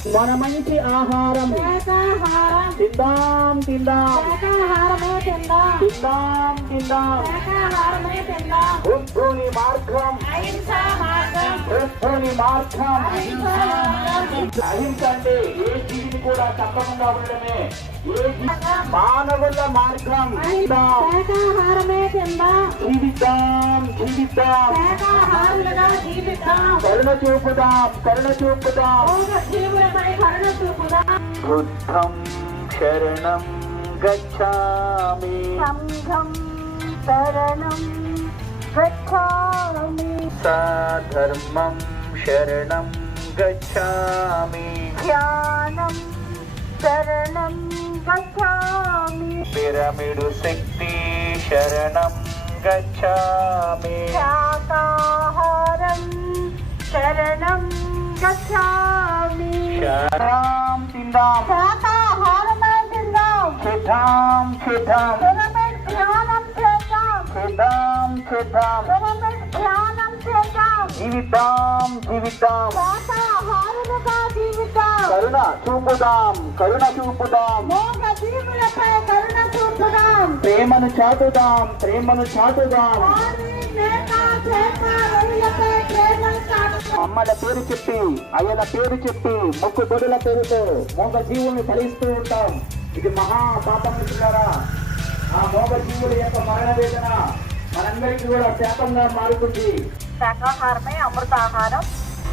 మన మంచి ఆహారం తిందాం తిందాం తిందాం తిందాం బుద్ధుని మార్గం బుద్ధుని మార్గం అహింస అంటే ఏ జీవిని కూడా తప్పకుండా ఉండడమే మానవుల మార్గం జీవిద్దాం జీవిద్దాం కరుణ చూపుదాం కరుణ చూపుదాం బుద్ధం శరణం గచ్ఛామి సంఘం శరణం గచ్ఛామి సాధర్మం శరణం గచ్ఛామి ధ్యానం శరణం గచ్ఛామి పిరమిడు శక్తి శరణం గచ్ఛామి శాకాహారం శరణం గచ్ఛామి శరణం తిందాం శాకాహారమే తిందాం సిద్ధాం సిద్ధాం పిరమిడ్ ధ్యానం చేద్దాం సిద్ధాం సిద్ధాం పిరమిడ్ ధ్యానం చేద్దాం జీవిద్దాం జీవిద్దాం శాకాహారులుగా జీవిద్దాం కరుణ చూపుదాం కరుణ చూపుదాం మోగ జీవులపై కరుణ చూపుదాం ప్రేమను చాటుదాం ప్రేమను చాటుదాం వారి మేక చేత రొయ్యలపై ప్రేమను చాటుదాం అమ్మల పేరు చెప్పి అయ్యల పేరు చెప్పి మొక్కుబడుల పేరుతో మోగ జీవుల్ని ఫలిస్తూ ఉంటాం. ఇది మహా పాపం మిత్రులారా. ఆ మోగ జీవుల యొక్క మరణ వేదన మనందరికీ కూడా శాపంగా మారుతుంది. శాకాహారమే అమృతాహారం.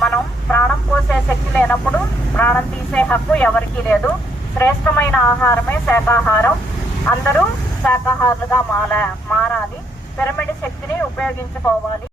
మనం ప్రాణం పోసే శక్తి లేనప్పుడు ప్రాణం తీసే హక్కు ఎవరికీ లేదు. శ్రేష్టమైన ఆహారమే శాకాహారం. అందరూ శాకాహారులుగా మారాలి. పిరమిడ్ శక్తిని ఉపయోగించుకోవాలి.